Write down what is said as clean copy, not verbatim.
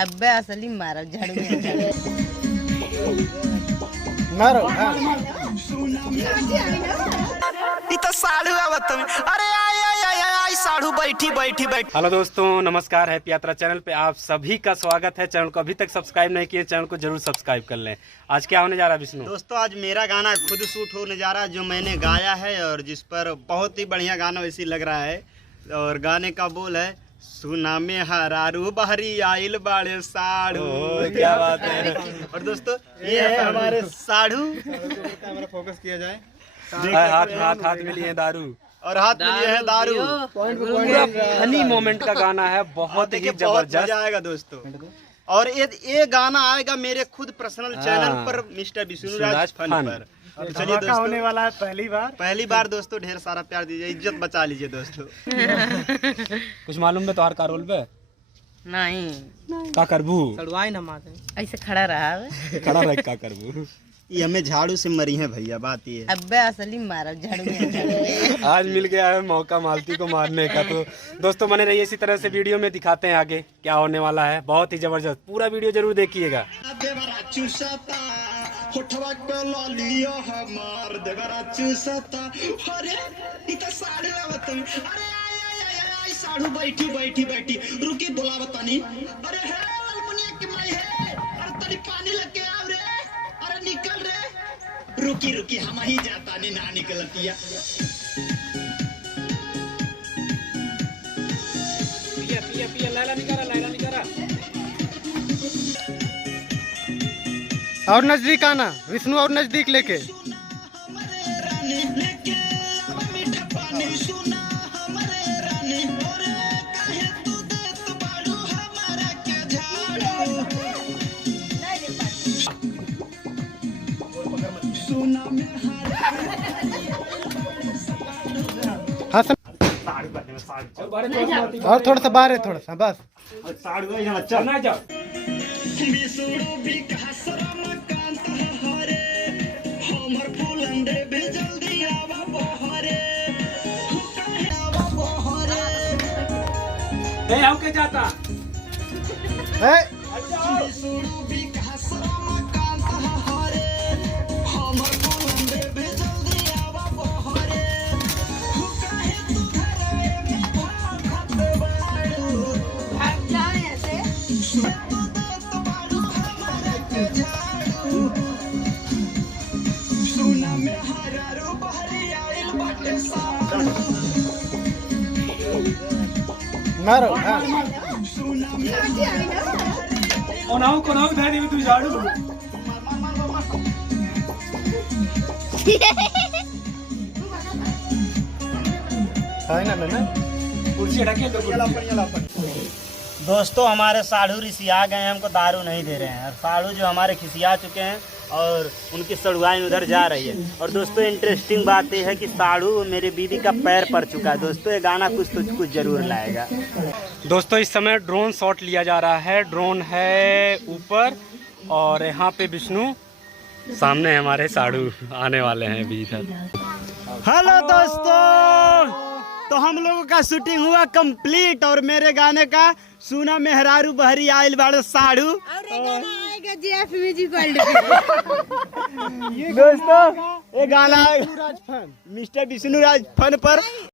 अब्बे असली मारो झाड़ू में मारो इतना साढ़ू आवत में। अरे आय आय आय आय साढ़ू बैठी बैठी बैठी। हेलो दोस्तों, नमस्कार। हैप्पी यात्रा चैनल पे आप सभी का स्वागत है। चैनल को अभी तक सब्सक्राइब नहीं किए, चैनल को जरूर सब्सक्राइब कर लें। आज क्या होने जा रहा है विष्णु? दोस्तों आज मेरा गाना खुद शूट होने जा रहा है जो मैंने गाया है और जिस पर बहुत ही बढ़िया गाना वैसे लग रहा है। और गाने का बोल है सुना में हरारू बहरी आइल बाड़े साड़ू। क्या बात है। और दोस्तों ये है हमारे साड़ू। कैमरा फोकस किया जाए। हाथ में लिए दारू और हाथ में लिए है दारू। पूरा फनी मोमेंट का गाना है, बहुत ही जबरदस्त मजा आएगा दोस्तों। और ये गाना आएगा मेरे खुद पर्सनल चैनल पर मिस्टर विष्णुराज फन पर। चलिए दोस्तों, होने वाला है पहली बार दोस्तों ढेर सारा प्यार दीजिए, इज्जत बचा लीजिए दोस्तों। कुछ मालूम है तोहार का रोल पे? नहीं का करबू? सड़वाई ना मारे ऐसे खड़ा रहा है। खड़ा रह का करबू? ये हमें झाड़ू से मरी है भैया, बात ये है। अब्बे असली मारो झाड़ू में आज मिल गया है मौका मालती को मारने का। तो दोस्तों बने रहिए, इसी तरह से वीडियो में दिखाते हैं आगे क्या होने वाला है। बहुत ही जबरदस्त, पूरा वीडियो जरूर देखिएगा। साढ़ू बैठी बैठी बैठी रुकी बोला बतानी। अरे है अल्मुनिया की माई है, अरे तनी पानी लेके आओ रे, अरे निकल रे। रुकी रुकी हम ही जाता नहीं ना निकलतिया। पिया लैला निकारा। और नजदीक आना विष्णु, और नजदीक लेके। हाँ और थोड़ा सा बाहर है, थोड़ा सा बस। चलना जाओ। के जाता मारो कोनाऊ दे दी तू झाड़ू। कुर्सी हटा के दोस्तों हमारे साढ़ू ऋषिया गए हैं, हमको दारू नहीं दे रहे हैं। और साढ़ू जो हमारे खिसिया चुके हैं और उनकी सड़ुआई उधर जा रही है। और दोस्तों इंटरेस्टिंग बात यह है कि साढ़ू मेरे बीवी का पैर पड़ चुका है। दोस्तों ये गाना कुछ जरूर लाएगा। दोस्तों इस समय ड्रोन शॉट लिया जा रहा है। ड्रोन है ऊपर और यहाँ पे विष्णु, सामने हमारे साढ़ू आने वाले हैं अभी इधर। हेलो दोस्तों, तो हम लोगों का शूटिंग हुआ कंप्लीट और मेरे गाने का सुना मेहरारू बहरी आइल बाड़े साढ़ू। दोस्तों ये गाना मिस्टर विष्णुराज फन पर।